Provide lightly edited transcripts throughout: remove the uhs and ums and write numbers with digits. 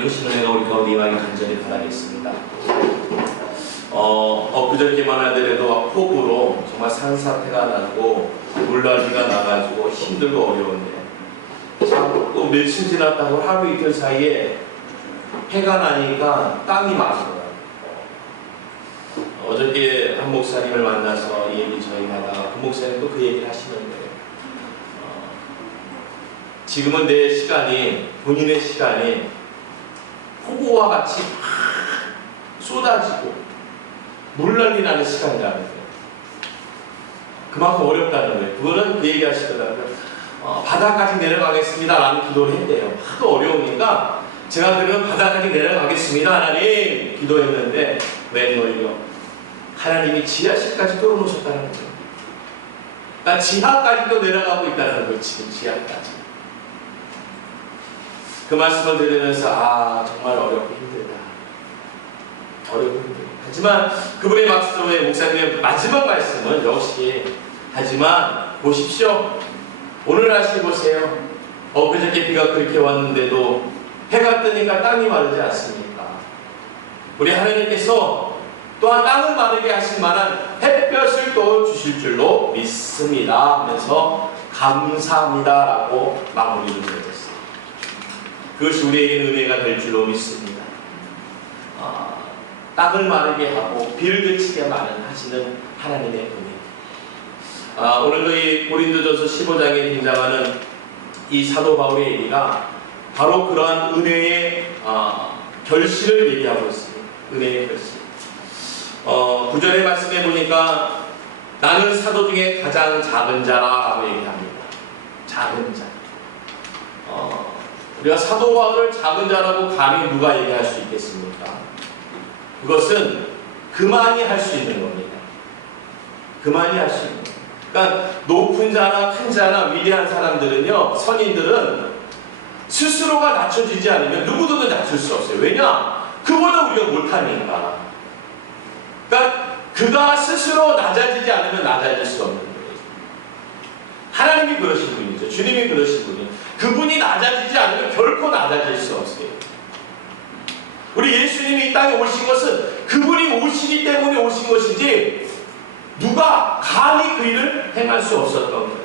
하나님 크신 은혜가 우리 가운데 임하기 간절히 바라겠습니다. 엊그저께만 하더라도 폭우로 정말 산사태가 나고 물난리가 나가지고 힘들고 어려운데 참 또 며칠 지났다고 하루 이틀 사이에 해가 나니까 땀이 마시더라고요. 어저께 한 목사님을 만나서 이 얘기 저희가 하다가 그 목사님도 그 얘기를 하시는데 지금은 내 시간이, 본인의 시간이 폭우와 같이 막 쏟아지고 물난리 나는 시간이라는 거예요. 그만큼 어렵다는 거예요. 그거는 그 얘기 하시더라고요. 바다까지 내려가겠습니다 라는 기도를 했대요. 하도 어려우니까 제가 그러면 바다까지 내려가겠습니다 하나님 기도했는데 웬걸요, 하나님이 지하실까지 뚫어놓으셨다는 거죠. 그러니까 지하까지도 내려가고 있다는 거예요. 지금 지하까지. 그 말씀을 들으면서 정말 어렵고 힘들다. 어렵고 힘들다. 하지만 그분의 말씀의 목사님의 마지막 말씀은 역시 하지만 보십시오. 오늘 날씨 보세요. 엊그저께 비가 그렇게 왔는데도 해가 뜨니까 땅이 마르지 않습니까? 우리 하나님께서 또한 땅을 마르게 하실 만한 햇볕을 또 주실 줄로 믿습니다 하면서 감사합니다 라고 마무리를 해줬어요. 그것이 우리에게는 은혜가 될 줄로 믿습니다. 땅을 마르게 하고 비를 그치게 하시는 하나님의 은혜. 오늘도 이 고린도전서 15장에 등장하는 이 사도 바울의 얘기가 바로 그러한 은혜의 결실을 얘기하고 있습니다. 은혜의 결실. 9절의 말씀에 보니까 나는 사도 중에 가장 작은 자라고 얘기합니다. 작은 자. 우리가 사도 바울을 작은 자라고 감히 누가 얘기할 수 있겠습니까? 그것은 그만이 할 수 있는 겁니다. 그만이 할 수 있는 겁니다. 그러니까 높은 자나 큰 자나 위대한 사람들은요, 선인들은 스스로가 낮춰지지 않으면 누구도 낮출 수 없어요. 왜냐? 그보다 우리가 못하니까. 그러니까 그가 스스로 낮아지지 않으면 낮아질 수 없는 거예요. 하나님이 그러신 분이죠. 주님이 그러신 분이에요. 그분이 낮아지지 않으면 결코 낮아질 수 없어요. 우리 예수님이 이 땅에 오신 것은 그분이 오시기 때문에 오신 것이지 누가 감히 그 일을 행할 수 없었던 거예요.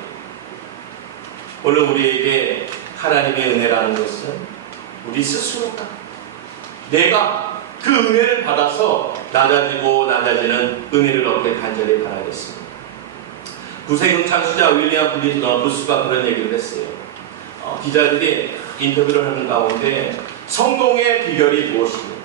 오늘 우리에게 하나님의 은혜라는 것은 우리 스스로가 내가 그 은혜를 받아서 낮아지고 낮아지는 은혜를 얻길 간절히 바라겠습니다. 구세경 창시자 윌리엄 부스가 그런 얘기를 했어요. 기자들이 인터뷰를 하는 가운데 성공의 비결이 무엇입니까?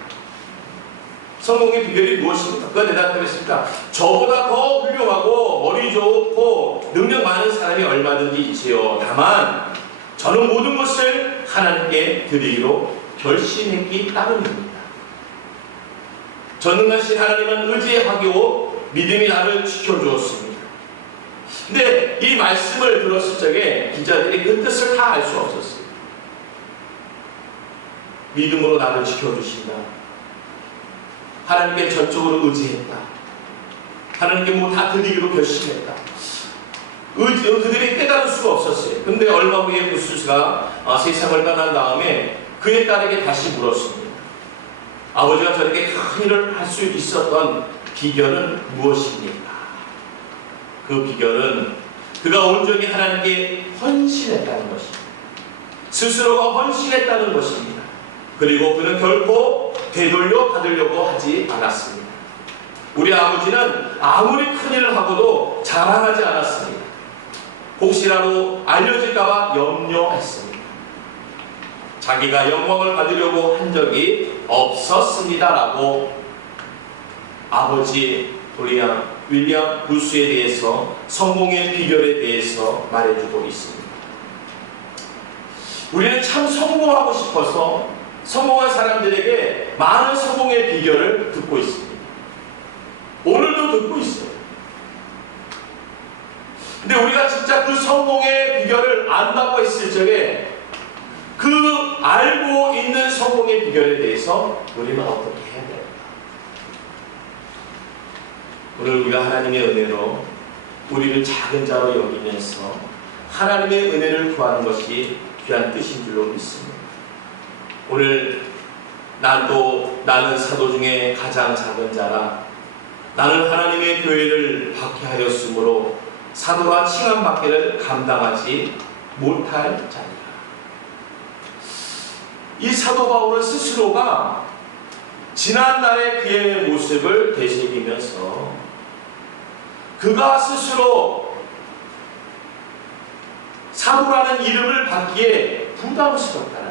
성공의 비결이 무엇입니까? 그가 대답하겠습니다. 저보다 더 훌륭하고 머리 좋고 능력 많은 사람이 얼마든지 있지요. 다만 저는 모든 것을 하나님께 드리기로 결심했기 때문입니다. 전능하신 하나님은 의지하고 믿음이 나를 지켜주었습니다. 근데 이 말씀을 들었을 적에 기자들이 그 뜻을 다 알 수 없었어요. 믿음으로 나를 지켜주신다. 하나님께 전적으로 의지했다. 하나님께 뭐 다 드리기로 결심했다. 그들이 깨달을 수가 없었어요. 근데 얼마 후에 부스가 세상을 떠난 다음에 그의 딸에게 다시 물었습니다. 아버지가 저렇게 큰 일을 할 수 있었던 비결은 무엇입니까? 그 비결은 그가 온전히 하나님께 헌신했다는 것입니다. 스스로가 헌신했다는 것입니다. 그리고 그는 결코 되돌려 받으려고 하지 않았습니다. 우리 아버지는 아무리 큰 일을 하고도 자랑하지 않았습니다. 혹시라도 알려질까봐 염려했습니다. 자기가 영광을 받으려고 한 적이 없었습니다 라고 아버지 윌리엄 부스에 대해서 성공의 비결에 대해서 말해주고 있습니다. 우리는 참 성공하고 싶어서 성공한 사람들에게 많은 성공의 비결을 듣고 있습니다. 오늘도 듣고 있어요. 근데 우리가 진짜 그 성공의 비결을 안다고 했을 적에 그 알고 있는 성공의 비결에 대해서 우리는 어떻게 해야 될까? 오늘 우리가 하나님의 은혜로 우리를 작은 자로 여기면서 하나님의 은혜를 구하는 것이 귀한 뜻인 줄로 믿습니다. 오늘 나는 사도 중에 가장 작은 자라. 나는 하나님의 교회를 박해하였으므로 사도라 칭함받기를 감당하지 못할 자니라. 이 사도 바울은 스스로가 지난날의 그의 모습을 되새기면서 그가 스스로 사도라는 이름을 받기에 부담스럽다는,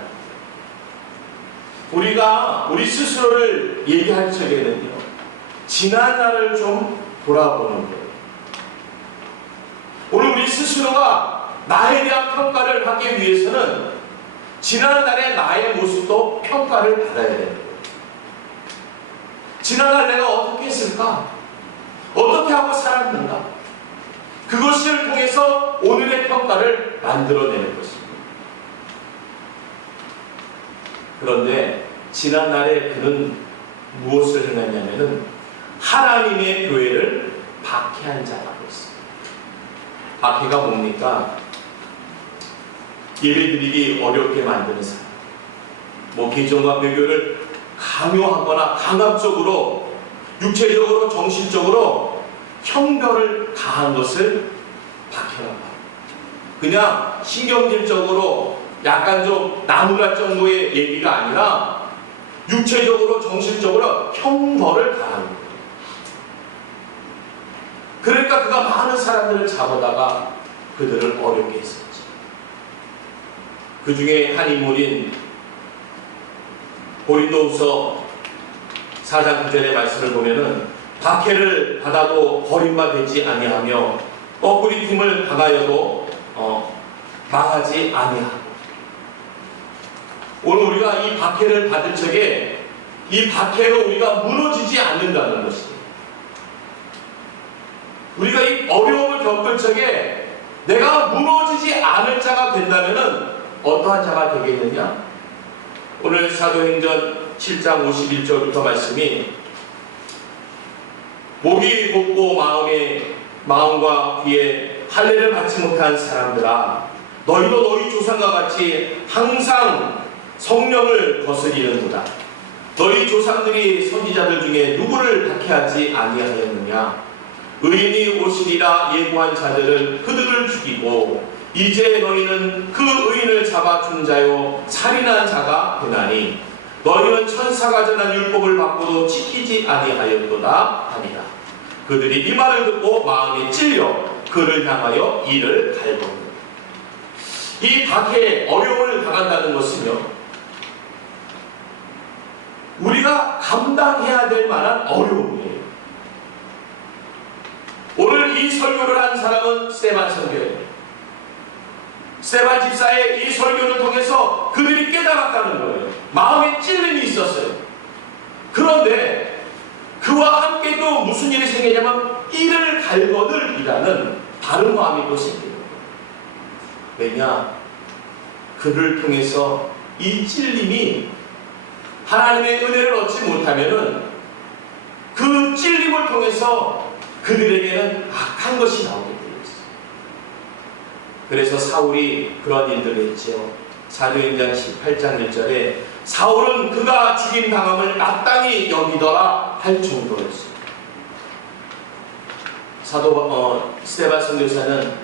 우리 스스로를 얘기할 적에는요, 지난날을 좀 돌아보는 거예요. 오늘 우리 스스로가 나에 대한 평가를 하기 위해서는 지난날의 나의 모습도 평가를 받아야 되는 거예요. 지난날 내가 어떻게 했을까? 어떻게 하고 살았는가? 그것을 통해서 오늘의 평가를 만들어내는 것입니다. 그런데 지난날에 그는 무엇을 행했냐면은 하나님의 교회를 박해한 자라고 했습니다. 박해가 뭡니까? 예배드리기 어렵게 만드는 사람, 개종과 배교를 강요하거나 강압적으로 육체적으로 정신적으로 형벌을 가한 것을 박해라고 합니다. 그냥 신경질적으로 약간 좀 나무랄 정도의 얘기가 아니라 육체적으로 정신적으로 형벌을 가하는 거예요. 그러니까 그가 많은 사람들을 잡아다가 그들을 어렵게 했었죠. 그 중에 한 인물인 고린도후서 4장 9절의 말씀을 보면은 박해를 받아도 버림받지 아니하며 뻐꾸리틈을 당하여도 망하지 아니하고. 오늘 우리가 이 박해를 받을 적에 이 박해로 우리가 무너지지 않는다는 것입니다. 우리가 이 어려움을 겪을 적에 내가 무너지지 않을 자가 된다면은 어떠한 자가 되겠느냐? 오늘 사도행전 7장 51절부터 말씀이 목이 곱고 마음과 귀에 할례를 받지 못한 사람들아, 너희도 너희 조상과 같이 항상 성령을 거스리는도다. 너희 조상들이 선지자들 중에 누구를 박해하지 아니하였느냐? 의인이 오시리라 예고한 자들을 그들을 죽이고 이제 너희는 그 의인을 잡아준 자요 살인한 자가 되나니 너희는 천사가 전한 율법을 받고도 지키지 아니하였도다 하니라. 그들이 이 말을 듣고 마음에 찔려 그를 향하여 이를 갈고는. 이 박해에 어려움을 당한다는 것은요, 우리가 감당해야 될 만한 어려움이에요. 오늘 이 설교를 한 사람은 스데반 선교예요. 스데반 집사의 이 설교를 통해서 그들이 깨달았다는 거예요. 마음에 찔림이 있었어요. 그런데 그와 함께 또 무슨 일이 생기냐면 이를 갈거늘이라는 다른 마음이 또 생기는 거예요. 왜냐? 그를 통해서 이 찔림이 하나님의 은혜를 얻지 못하면은 그 찔림을 통해서 그들에게는 악한 것이 나오게 되어 있어요. 그래서 사울이 그런 일들을 했죠. 사도행전 18장 1절에 사울은 그가 죽임당함을 마땅히 여기더라 할 정도였어요. 스데반 선교사는,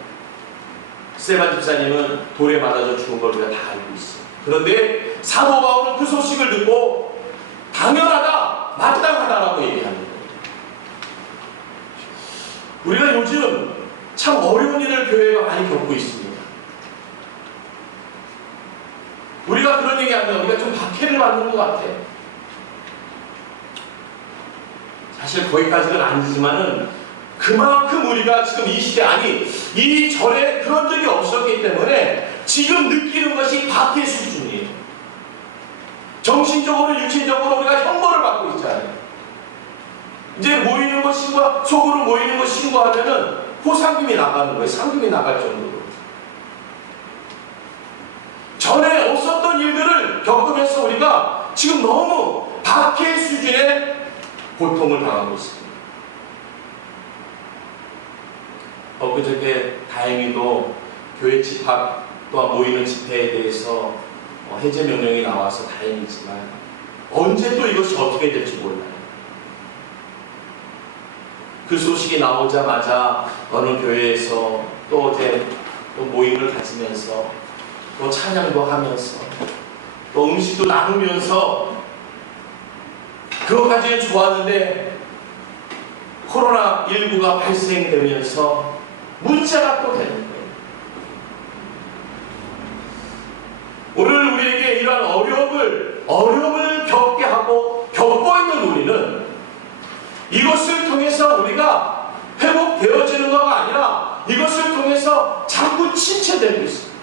스데반 집사님은 돌에 맞아서 죽은 걸 우리가 다 알고 있어요. 그런데 사도 바울은 그 소식을 듣고 당연하다, 마땅하다라고 얘기합니다. 우리가 요즘 참 어려운 일을 교회가 많이 겪고 있습니다. 우리가 그런 얘기하면 우리가 좀 박해를 받는 것 같아. 사실 거기까지는 아니지만은 그만큼 우리가 지금 이 시대, 아니 이 절에 그런 적이 없었기 때문에 지금 느끼는 것이 박해 수준이에요. 정신적으로 육체적으로 우리가 형벌을 받고 있잖아요. 이제 모이는 거 속으로 모이는 거 신고하면은 포상금이 나가는 거예요. 상금이 나갈 정도로. 전에 없었던 일들을 겪으면서 우리가 지금 너무 박해 수준의 고통을 당하고 있습니다. 엊그저께 다행히도 교회 집합 또한 모이는 집회에 대해서 해제 명령이 나와서 다행이지만 언제 또 이것이 어떻게 될지 몰라요. 그 소식이 나오자마자 어느 교회에서 또 어제 또 모임을 가지면서 또 찬양도 하면서 또 음식도 나누면서 그것까지는 좋았는데 코로나19가 발생되면서 문제가 또 되는 거예요. 오늘 우리에게 이러한 어려움을 겪게 하고 겪고 있는 우리는 이것을 통해서 우리가 회복되어지는 것가 아니라 이것을 통해서 자꾸 침체되고 있습니다.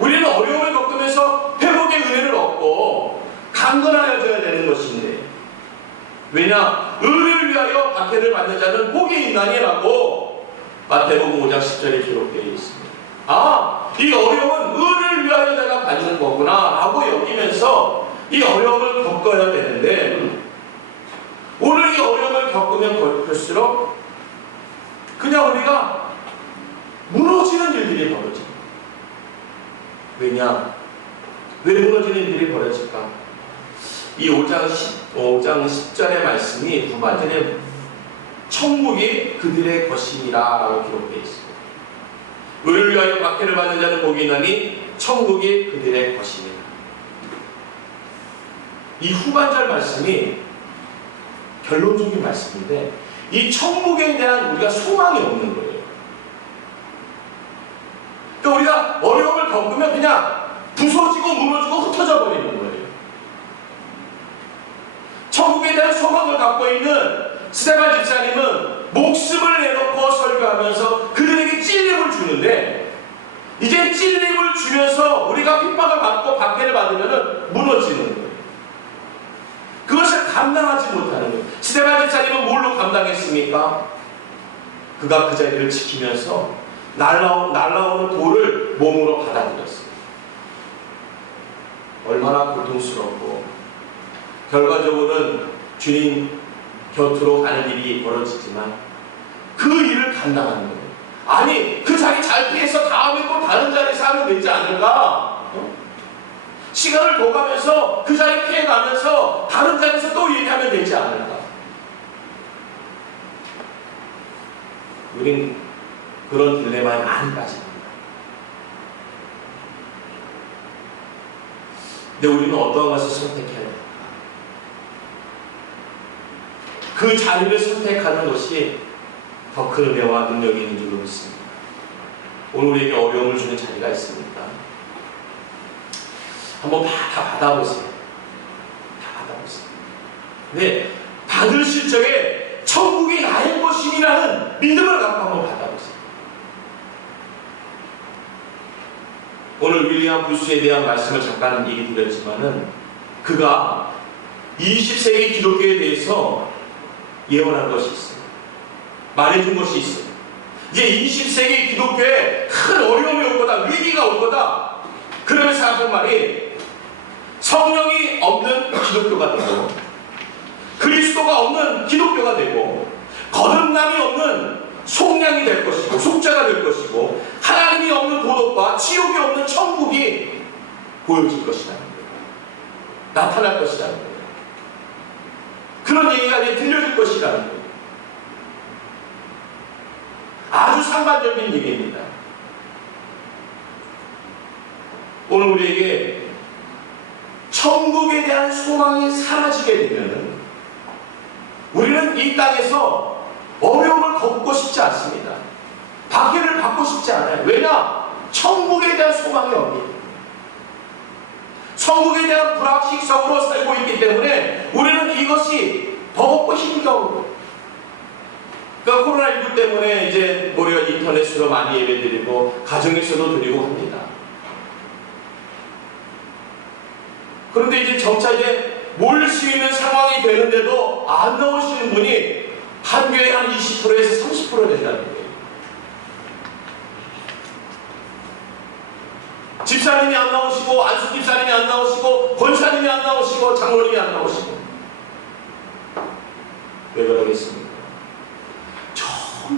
우리는 어려움을 겪으면서 회복의 은혜를 얻고 강건하여져야 되는 것인데, 왜냐? 의를 위하여 박해를 받는 자는 복이 있나니라고 마태복음 5장 10절에 기록되어 있습니다. 아, 이 어려움은 의를 위하여 내가 받는 거구나 라고 여기면서 이 어려움을 겪어야 되는데, 오늘 이 어려움을 겪으면 겪을수록 그냥 우리가 무너지는 일들이 벌어집니다. 왜냐? 왜 무너지는 일들이 벌어질까? 이 5장 10절의 말씀이 후반전에 천국이 그들의 것이니라 라고 기록되어 있습니다. 의를 위하여 박해를 받는 자는 복이 있나니 천국이 그들의 것이니라. 이 후반절 말씀이 결론적인 말씀인데, 이 천국에 대한 우리가 소망이 없는 거예요. 그러니까 우리가 어려움을 겪으면 그냥 부서지고 무너지고 흩어져 버리는 거예요. 천국에 대한 소망을 갖고 있는 스데반 집사님은 목숨을 내놓고 설교하면서 그들에게 찔림을 주는데, 이제 찔림을 주면서 우리가 핍박을 받고 박해를 받으면 무너지는 거예요. 그것을 감당하지 못하는 거예요. 스데반 집사님은 뭘로 감당했습니까? 그가 그 자리를 지키면서 날라오는 돌을 몸으로 받아들였어요. 얼마나 고통스럽고, 결과적으로는 주님 곁으로 가는 일이 벌어지지만 그 일을 감당하는 거예요. 아니, 그 자리 잘 피해서 다음에 또 다른 자리에서 하면 되지 않을까? 시간을 더 가면서 그 자리 피해가면서 다른 자리에서 또 얘기하면 되지 않을까? 우린 그런 딜레마에 많이 빠집니다. 근데 우리는 어떠한 것을 선택해야 될까? 그 자리를 선택하는 것이 더 큰 은혜와 능력이 있는 줄 믿습니다. 오늘 우리에게 어려움을 주는 자리가 있습니까? 한번 다 받아보세요. 다 받아보세요. 근데 받으실 적에 천국이 나의 것임이라는 믿음을 갖고 한번 받아보세요. 오늘 윌리엄 부스에 대한 말씀을 잠깐 얘기 드렸지만은 그가 20세기 기독교에 대해서 예언한 것이 있어요. 말해준 것이 있어요. 이제 20세기 기독교에 큰 어려움이 올 거다, 위기가 올 거다. 그러면서 하는 말이 성령이 없는 기독교가 되고 그리스도가 없는 기독교가 되고 거듭남이 없는 속량이 될 것이고 속죄가 될 것이고 하나님이 없는 도덕과 지옥이 없는 천국이 보여질 것이라는 거예요. 나타날 것이라는 거예요. 그런 얘기가 이제 들려질 것이라는 거예요. 아주 상반적인 얘기입니다. 오늘 우리에게 천국에 대한 소망이 사라지게 되면 우리는 이 땅에서 어려움을 겪고 싶지 않습니다. 박해를 받고 싶지 않아요. 왜냐? 천국에 대한 소망이 없기 때문에. 천국에 대한 불확실성으로 살고 있기 때문에 우리는 이것이 더욱더 힘겨워. 그러니까 코로나19 때문에 이제 우리가 인터넷으로 많이 예배드리고 가정에서도 드리고 합니다. 그런데 이제 점차 이제 모일 수 있는 상황이 되는데도 안 나오시는 분이 한 교회에 한 20%에서 30% 된다는 거예요. 집사님이 안 나오시고 안수 집사님이 안 나오시고 권사님이 안 나오시고 장로님이 안 나오시고. 왜 그러겠습니까?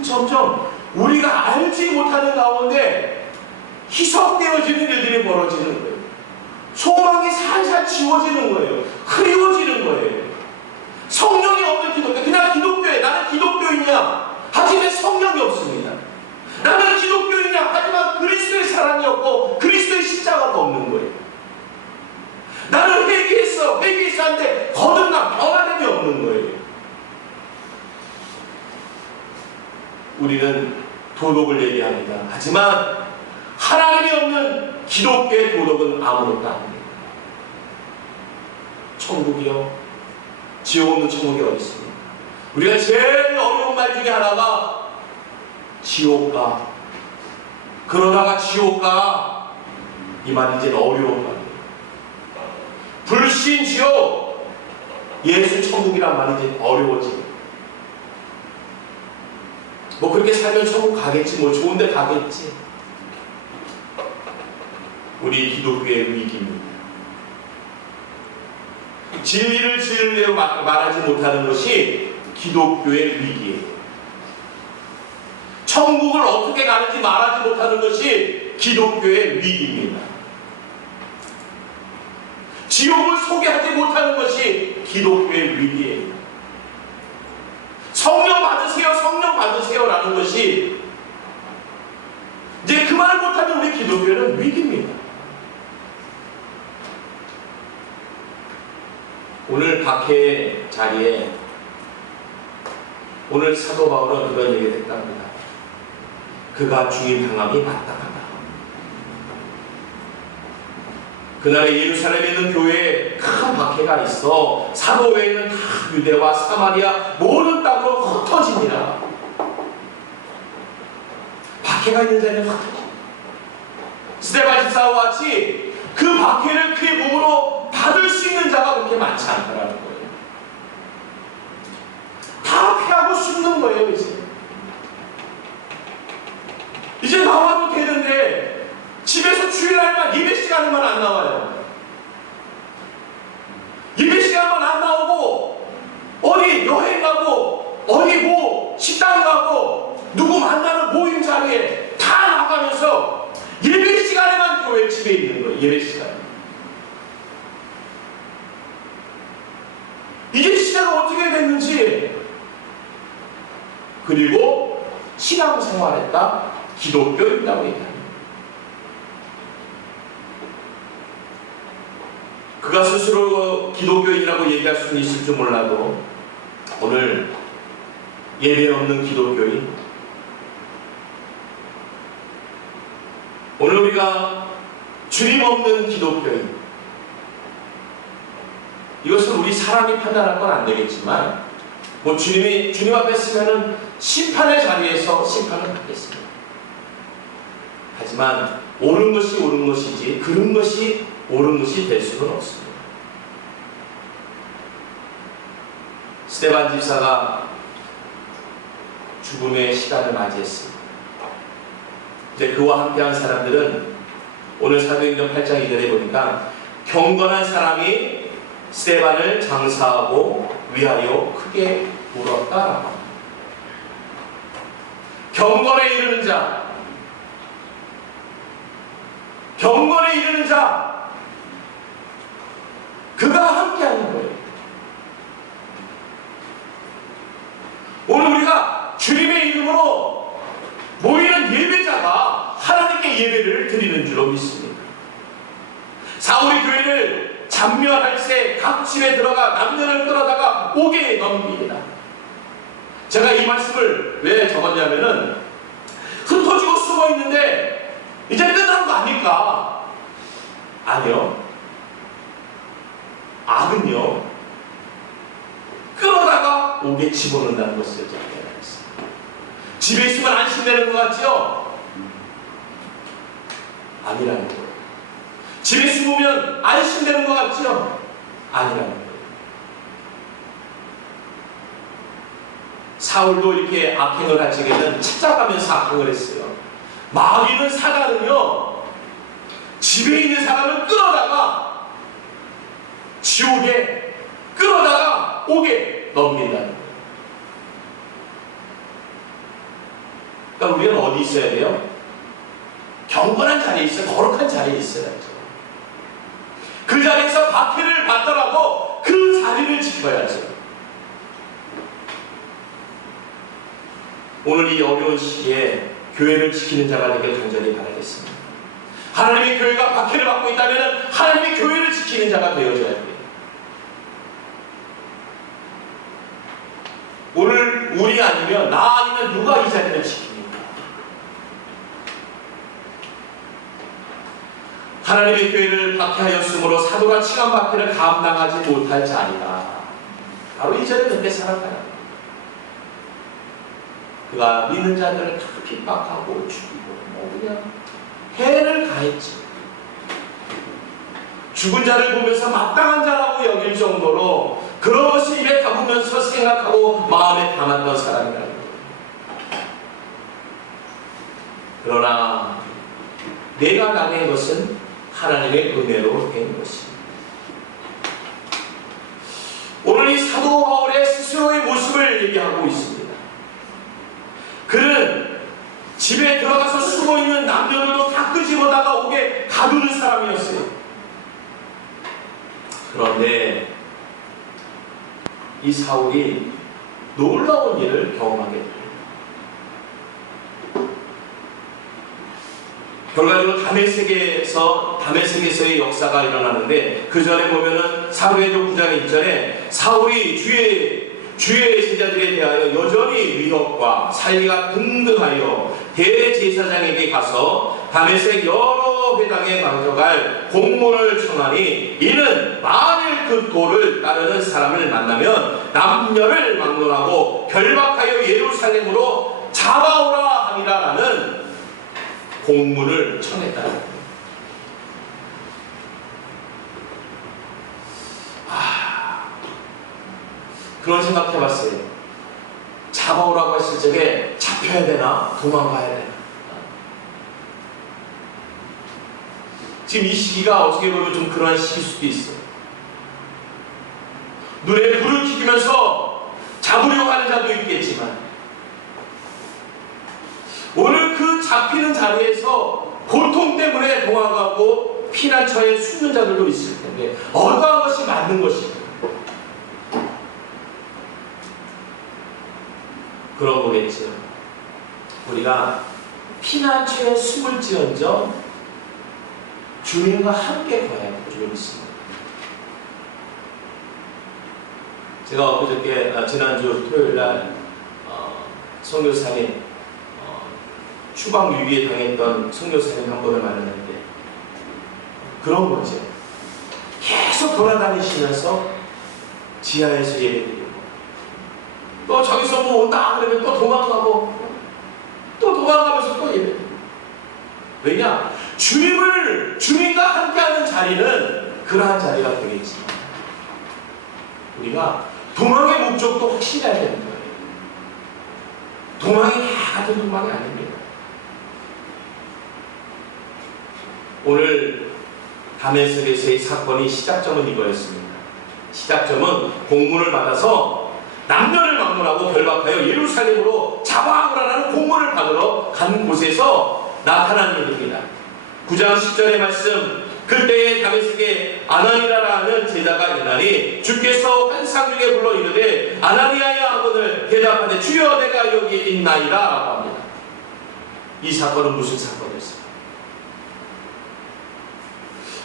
점점 우리가 알지 못하는 가운데 희석되어지는 일들이 벌어지는 거예요. 소망이 살살 지워지는 거예요. 흐리워지는 거예요. 성령이 없는 기독교, 그냥 기독교에 나는 기독교인이야 하지만 성령이 없습니다. 나는 기독교인이야 하지만 그리스도의 사랑이 없고 그리스도의 십자가가 없는 거예요. 나는 회개했어 하는데 거듭남, 변화됨이 없는 거예요. 우리는 도덕을 얘기합니다. 하지만 하나님이 없는 기독교의 도덕은 아무것도 아닙니다. 천국이요? 지옥 없는 천국이 어디 있습니까? 우리가 제일 어려운 말 중에 하나가 지옥가. 그러다가 지옥가. 이 말이 이제 어려운 말이에요. 불신 지옥. 예수 천국이란 말이 이제 어려워지고. 뭐 그렇게 살면 천국 가겠지, 뭐 좋은 데 가겠지. 우리 기독교의 위기입니다. 진리를 진리로 말하지 못하는 것이 기독교의 위기예요. 천국을 어떻게 가는지 말하지 못하는 것이 기독교의 위기입니다. 지옥을 소개하지 못하는 것이 기독교의 위기예요. 성령 받으세요, 성령 받으세요라는 것이 이제 그 말을 못하면 우리 기독교는 위기입니다. 오늘 박해 자리에 오늘 사도 바울은 그런 얘기를 했답니다. 그가 주인 당함이 마땅하다. 그날에 예루살렘에 있는 교회에 큰 박해가 있어 사도 외에는 다 유대와 사마리아 모든 땅으로 흩어집니다. 박해가 있는 자리는 흩어집니다. 스데반 집사와 같이 그 박해를 그의 몸으로 받을 수 있는 자가 그렇게 많지 않다라는 거예요. 다 피하고 숨는 거예요. 이제 나와도 되는데 집에서 주일날만 예배 시간에만 안 나와요. 예배 시간만 안 나오고 어디 여행 가고 어디 뭐 식당 가고 누구 만나는 모임 자리에 다 나가면서 예배 시간에만 교회 집에 있는 거예요. 예배 시간에. 이게 시대가 어떻게 됐는지. 그리고 신앙생활했다. 기독교인이라고 얘기합니다. 그가 스스로 기독교인이라고 얘기할 수는 있을지 몰라도 오늘 예배 없는 기독교인, 오늘 우리가 주님 없는 기독교인, 이것은 우리 사람이 판단할 건 안 되겠지만 뭐 주님 앞에 서면은 심판의 자리에서 심판을 받겠습니다. 하지만 옳은 것이 옳은 것이지 그른 것이 옳은 것이 될 수는 없습니다. 스데반 집사가 죽음의 시간을 맞이했습니다. 이제 그와 함께한 사람들은 오늘 사도행전 8장 2절에 보니까 경건한 사람이 스데반을 장사하고 위하여 크게 울었다라고 합니다. 경건에 이르는 자, 경건에 이르는 자, 그가 함께하는 거예요. 오늘 우리가 주님의 이름으로 모이는 예배자가 하나님께 예배를 드리는 줄로 믿습니다. 사울이 교회를 잔멸할 때 각 집에 들어가 남녀를 끌어다가 옥에 넘깁니다. 제가 이 말씀을 왜 적었냐면은 흩어지고 숨어 있는데 이제 끝난 거 아닐까? 아니요. 악은요, 끌어다가 옥에 집어넣는다는 것을 제가 깨달았습니다. 집에 있으면 안심되는 것 같죠? 아니라는 거예요. 집에 숨으면 안심되는 것 같죠? 아니라는 거예요. 사울도 이렇게 악행을 할 적에는 찾아가면서 악행을 했어요. 마귀는 사단은요, 집에 있는 사람을 끌어다가 지옥에 끌어다가 옥에 넘긴다는 거예요. 그러니까 우리는 어디 있어야 돼요? 경건한 자리에 있어요. 거룩한 자리에 있어야죠. 그 자리에서 박해를 받더라도 그 자리를 지켜야죠. 오늘 이 어려운 시기에 교회를 지키는 자가 되길 간절히 바라겠습니다. 하나님의 교회가 박해를 받고 있다면 하나님의 교회를 지키는 자가 되어줘야 됩니다. 오늘 우리 아니면 나 아니면 누가 이 자리를 지킵니까? 하나님의 교회를 박해하였으므로 사도가 칭한 박해를 감당하지 못할 자리라. 바로 이 자리에 그렇게 살았다. 그가 믿는 자들을 다 핍박하고 죽이고 그냥 해를 가했지. 죽은 자를 보면서 마땅한 자라고 여길 정도로 그런 것이 입에 담으면서 생각하고 마음에 담았던 사람이라는 거예요. 그러나 내가 당한 것은 하나님의 은혜로 된 것입니다. 오늘 이 사도 바울의 스스로의 모습을 얘기하고 있습니다. 그는 집에 들어가서 숨어있는 남녀들도 다 끄집어다가 옥에 가두는 사람이었어요. 그런데 이 사울이 놀라운 일을 경험하게 됩니다. 결과적으로 다메섹에서의 역사가 일어나는데 그 전에 보면은 사도행전 9장 1절에 사울이 주의 제자들에 대하여 여전히 위협과 살기가 등등하여 대제사장에게 가서 다메섹 여러 회당에 가져갈 공문을 청하니 이는 만일 그 도를 따르는 사람을 만나면 남녀를 막론하고 결박하여 예루살렘으로 잡아오라 함이라라는 공문을 청했다. 그런 생각 해봤어요. 잡아오라고 했을 적에 잡혀야 되나? 도망가야 되나? 지금 이 시기가 어떻게 보면 좀 그러한 시기일 수도 있어요. 눈에 불을 켜면서 잡으려고 하는 자도 있겠지만 오늘 그 잡히는 자리에서 고통 때문에 도망가고 피난처에 숨는 자들도 있을 텐데 어떠한 것이 맞는 것인가? 그런 거겠죠. 우리가 피난처에 숨을지언정 주님과 함께 가야 되겠습니다. 제가 엊그저께 지난주 토요일날 선교사님 추방 유기에 당했던 선교사님 한 분을 만났는데 그런 거죠. 계속 돌아다니시면서 지하에서 예배드리고 또 저기서 뭐 온다 그러면 또 도망가고 또 도망가면서 또 예배드리고. 왜냐? 주님과 함께하는 자리는 그러한 자리가 되겠지만 우리가 도망의 목적도 확실해야 되는 거예요. 도망이 다 같은 도망이 아닙니다. 오늘 다메섹에서의 사건이 시작점은 이거였습니다. 시작점은 공문을 받아서 남녀를 막론하고 결박하여 예루살렘으로 잡아오라는 공문을 받으러 간 곳에서 나타난 일입니다. 9장 10절의 말씀, 그때에 다메섹에 아나니아라는 제자가 있나니 주께서 환상 중에 불러 이르되 아나니아야 하거늘 대답하되 주여 내가 여기 있나이다 라고 합니다. 이 사건은 무슨 사건이었습니까?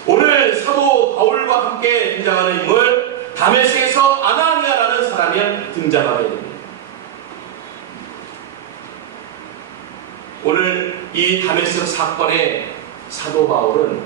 오늘 사도 바울과 함께 등장하는 인물 다메섹에서 아나니아라는 사람이 등장하게 됩니다. 오늘 이 다메섹 사건의 사도 바울은